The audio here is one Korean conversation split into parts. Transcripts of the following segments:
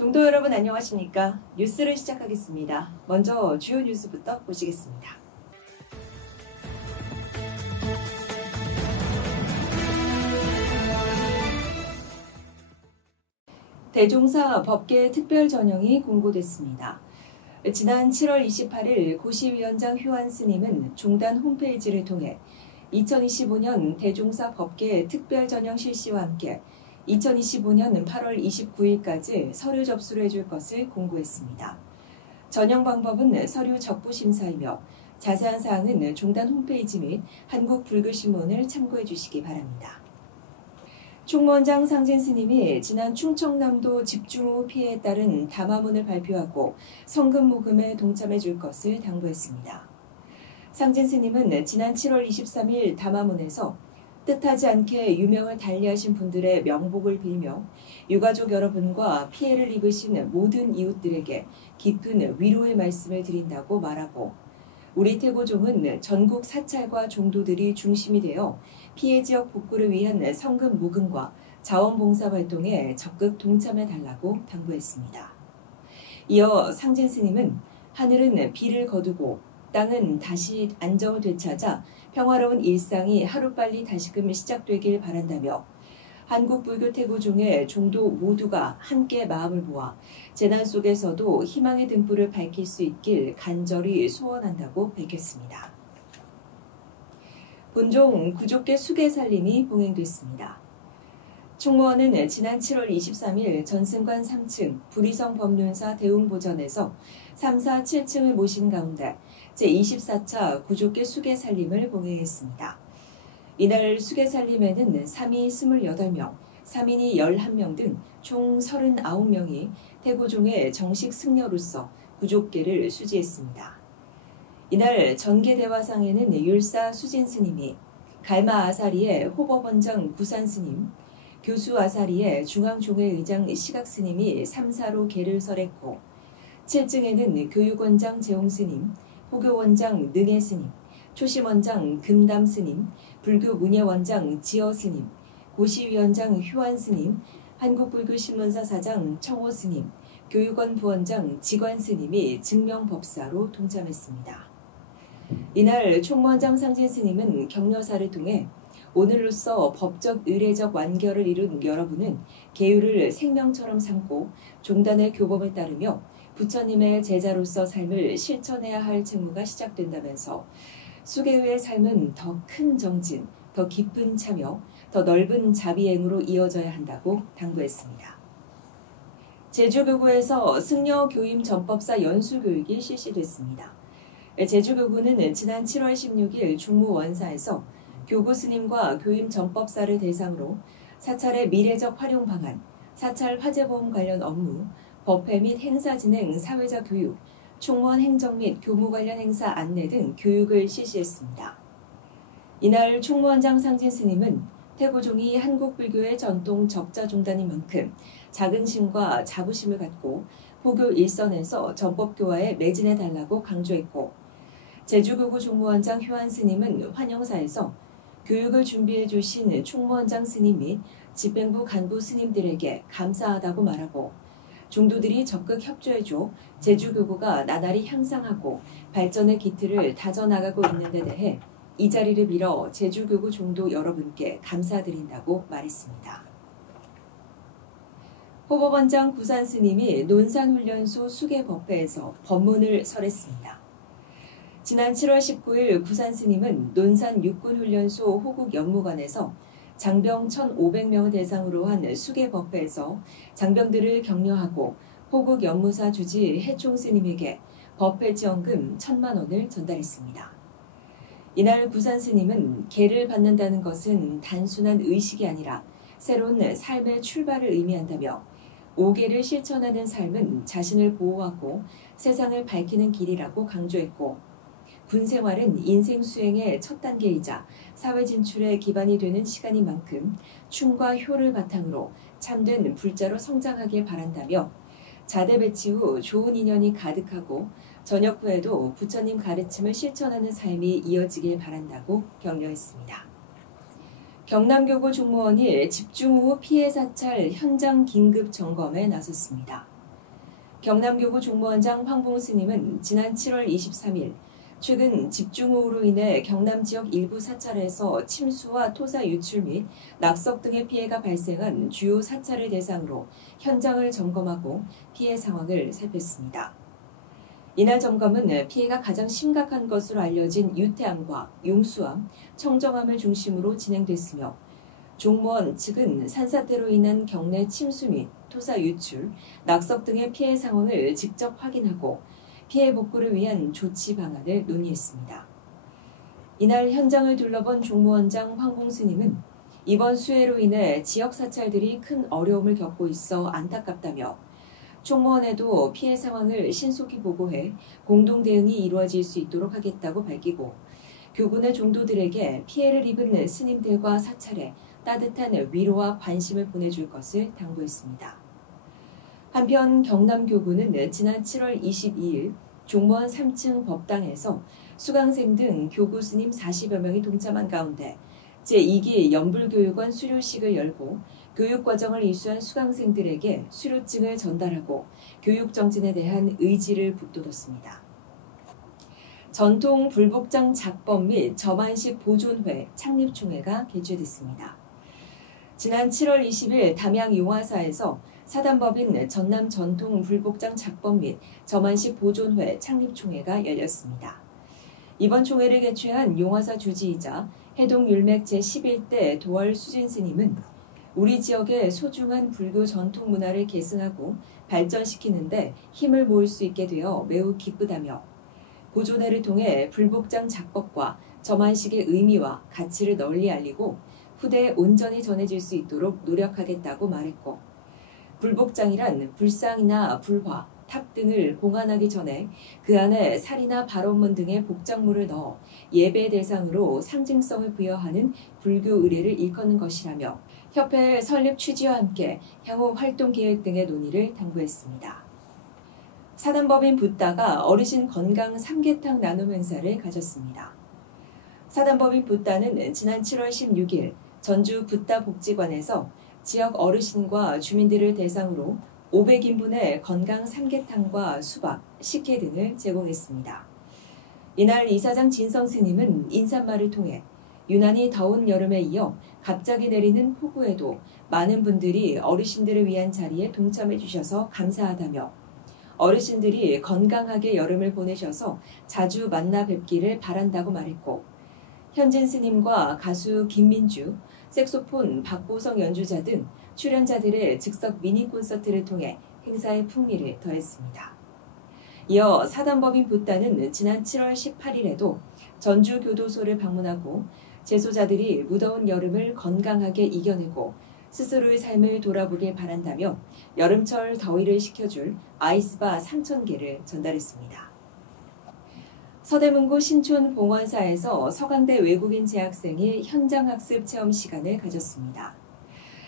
종도 여러분 안녕하십니까? 뉴스를 시작하겠습니다. 먼저 주요 뉴스부터 보시겠습니다. 대종사 법계 특별 전형이 공고됐습니다. 지난 7월 28일 고시위원장 휴안 스님은 종단 홈페이지를 통해 2025년 대종사 법계 특별 전형 실시와 함께 2025년 8월 29일까지 서류 접수를 해줄 것을 공고했습니다. 전형 방법은 서류 적부 심사이며 자세한 사항은 종단 홈페이지 및 한국불교신문을 참고해 주시기 바랍니다. 총무원장 상진 스님이 지난 충청남도 집중호우 피해에 따른 담화문을 발표하고 성금 모금에 동참해 줄 것을 당부했습니다. 상진 스님은 지난 7월 23일 담화문에서 뜻하지 않게 유명을 달리하신 분들의 명복을 빌며 유가족 여러분과 피해를 입으신 모든 이웃들에게 깊은 위로의 말씀을 드린다고 말하고 우리 태고종은 전국 사찰과 종도들이 중심이 되어 피해 지역 복구를 위한 성금 모금과 자원봉사 활동에 적극 동참해달라고 당부했습니다. 이어 상진 스님은 하늘은 비를 거두고 땅은 다시 안정을 되찾아 평화로운 일상이 하루빨리 다시금 시작되길 바란다며 한국불교 태고종의 종도 모두가 함께 마음을 모아 재난 속에서도 희망의 등불을 밝힐 수 있길 간절히 소원한다고 밝혔습니다. 본종 구족계 수계살림이 봉행됐습니다. 총무원은 지난 7월 23일 전승관 3층 불의성 법륜사 대웅보전에서 3, 4, 7층을 모신 가운데 제24차 구족계 수계살림을 봉행했습니다. 이날 수계살림에는 3위 28명, 3인이 11명 등 총 39명이 태고종의 정식 승려로서 구족계를 수지했습니다. 이날 전계대화상에는 율사 수진 스님이, 갈마 아사리의 호법원장 구산 스님, 교수 아사리의 중앙종회의장 시각 스님이 3사로 계를 설했고 7층에는 교육원장 재홍 스님, 호교원장 능해 스님, 초심원장 금담 스님, 불교문예원장 지어 스님, 고시위원장 휴안 스님, 한국불교신문사 사장 청호 스님, 교육원 부원장 지관 스님이 증명법사로 동참했습니다. 이날 총무원장 상진 스님은 격려사를 통해 오늘로써 법적 의례적 완결을 이룬 여러분은 계율을 생명처럼 삼고 종단의 교범을 따르며 부처님의 제자로서 삶을 실천해야 할 책무가 시작된다면서 수계의 삶은 더 큰 정진, 더 깊은 참여, 더 넓은 자비행으로 이어져야 한다고 당부했습니다. 제주교구에서 승려 교임 전법사 연수교육이 실시됐습니다. 제주교구는 지난 7월 16일 중무원사에서 교구 스님과 교임 전법사를 대상으로 사찰의 미래적 활용 방안, 사찰 화재보험 관련 업무, 법회 및 행사 진행 사회자 교육, 총무원 행정 및 교무 관련 행사 안내 등 교육을 실시했습니다. 이날 총무원장 상진 스님은 태고종이 한국불교의 전통 적자종단인 만큼 자긍심과 자부심을 갖고 포교 일선에서 전법교화에 매진해달라고 강조했고 제주교구 총무원장 휴안 스님은 환영사에서 교육을 준비해 주신 총무원장 스님 및 집행부 간부 스님들에게 감사하다고 말하고 종도들이 적극 협조해줘 제주교구가 나날이 향상하고 발전의 기틀을 다져나가고 있는 데 대해 이 자리를 빌어 제주교구 종도 여러분께 감사드린다고 말했습니다. 호법원장 구산 스님이 논산훈련소 수계법회에서 법문을 설했습니다. 지난 7월 19일 구산 스님은 논산 육군훈련소 호국연무관에서 장병 1,500명을 대상으로 한 수계법회에서 장병들을 격려하고 호국 연무사 주지 해총 스님에게 법회 지원금 1,000만 원을 전달했습니다. 이날 구산 스님은 계를 받는다는 것은 단순한 의식이 아니라 새로운 삶의 출발을 의미한다며 5계를 실천하는 삶은 자신을 보호하고 세상을 밝히는 길이라고 강조했고 군 생활은 인생 수행의 첫 단계이자 사회 진출의 기반이 되는 시간인 만큼 충과 효를 바탕으로 참된 불자로 성장하길 바란다며 자대 배치 후 좋은 인연이 가득하고 전역 후에도 부처님 가르침을 실천하는 삶이 이어지길 바란다고 격려했습니다. 경남교구 종무원이 집중호우 피해 사찰 현장 긴급 점검에 나섰습니다. 경남교구 종무원장 황봉 스님은 지난 7월 23일 최근 집중호우로 인해 경남 지역 일부 사찰에서 침수와 토사 유출 및 낙석 등의 피해가 발생한 주요 사찰을 대상으로 현장을 점검하고 피해 상황을 살폈습니다. 이날 점검은 피해가 가장 심각한 것으로 알려진 유태암과 용수암, 청정암을 중심으로 진행됐으며 종무원 측은 산사태로 인한 경내 침수 및 토사 유출, 낙석 등의 피해 상황을 직접 확인하고 피해 복구를 위한 조치 방안을 논의했습니다. 이날 현장을 둘러본 종무원장 황봉 스님은 이번 수해로 인해 지역 사찰들이 큰 어려움을 겪고 있어 안타깝다며 총무원에도 피해 상황을 신속히 보고해 공동 대응이 이루어질 수 있도록 하겠다고 밝히고 교군의 종도들에게 피해를 입은 스님들과 사찰에 따뜻한 위로와 관심을 보내줄 것을 당부했습니다. 한편 경남교구는 지난 7월 22일 종무원 3층 법당에서 수강생 등 교구 스님 40여 명이 동참한 가운데 제2기 연불교육원 수료식을 열고 교육과정을 이수한 수강생들에게 수료증을 전달하고 교육정진에 대한 의지를 북돋았습니다. 전통 불복장 작법 및 점안식 보존회 창립총회가 개최됐습니다. 지난 7월 20일 담양 용화사에서 사단법인 전남 전통 불복장 작법 및 점안식 보존회 창립총회가 열렸습니다. 이번 총회를 개최한 용화사 주지이자 해동율맥 제11대 도월 수진 스님은 우리 지역의 소중한 불교 전통 문화를 계승하고 발전시키는 데 힘을 모을 수 있게 되어 매우 기쁘다며 보존회를 통해 불복장 작법과 점안식의 의미와 가치를 널리 알리고 후대에 온전히 전해질 수 있도록 노력하겠다고 말했고 불복장이란 불상이나 불화, 탑 등을 봉안하기 전에 그 안에 살이나 발원문 등의 복장물을 넣어 예배 대상으로 상징성을 부여하는 불교 의례를 일컫는 것이라며 협회 설립 취지와 함께 향후 활동 계획 등의 논의를 당부했습니다. 사단법인 붓다가 어르신 건강 삼계탕 나눔 행사를 가졌습니다. 사단법인 붓다는 지난 7월 16일 전주 붓다 복지관에서 지역 어르신과 주민들을 대상으로 500인분의 건강 삼계탕과 수박, 식혜 등을 제공했습니다. 이날 이사장 진성 스님은 인사말을 통해 유난히 더운 여름에 이어 갑자기 내리는 폭우에도 많은 분들이 어르신들을 위한 자리에 동참해 주셔서 감사하다며 어르신들이 건강하게 여름을 보내셔서 자주 만나 뵙기를 바란다고 말했고 현진 스님과 가수 김민주, 색소폰 박보성 연주자 등 출연자들의 즉석 미니 콘서트를 통해 행사의 풍미를 더했습니다. 이어 사단법인 붓다는 지난 7월 18일에도 전주교도소를 방문하고 재소자들이 무더운 여름을 건강하게 이겨내고 스스로의 삶을 돌아보길 바란다며 여름철 더위를 식혀줄 아이스바 3,000개를 전달했습니다. 서대문구 신촌 봉원사에서 서강대 외국인 재학생이 현장학습 체험 시간을 가졌습니다.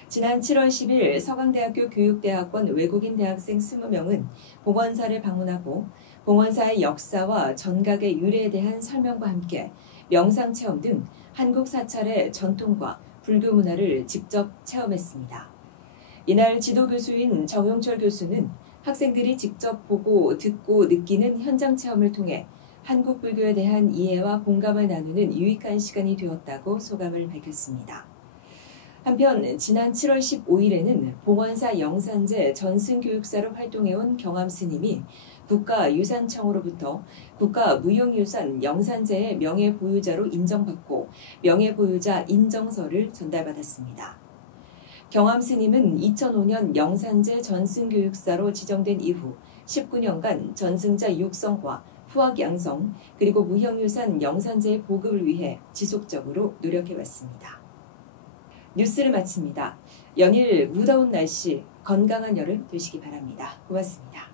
지난 7월 10일 서강대학교 교육대학원 외국인 대학생 20명은 봉원사를 방문하고 봉원사의 역사와 전각의 유래에 대한 설명과 함께 명상체험 등 한국 사찰의 전통과 불교 문화를 직접 체험했습니다. 이날 지도교수인 정용철 교수는 학생들이 직접 보고 듣고 느끼는 현장 체험을 통해 한국 불교에 대한 이해와 공감을 나누는 유익한 시간이 되었다고 소감을 밝혔습니다. 한편 지난 7월 15일에는 봉원사 영산제 전승교육사로 활동해온 경암 스님이 국가유산청으로부터 국가무형유산 영산제의 명예보유자로 인정받고 명예보유자 인정서를 전달받았습니다. 경암 스님은 2005년 영산제 전승교육사로 지정된 이후 19년간 전승자 육성과 후학 양성 그리고 무형유산 영산제의 보급을 위해 지속적으로 노력해왔습니다. 뉴스를 마칩니다. 연일 무더운 날씨, 건강한 여름 되시기 바랍니다. 고맙습니다.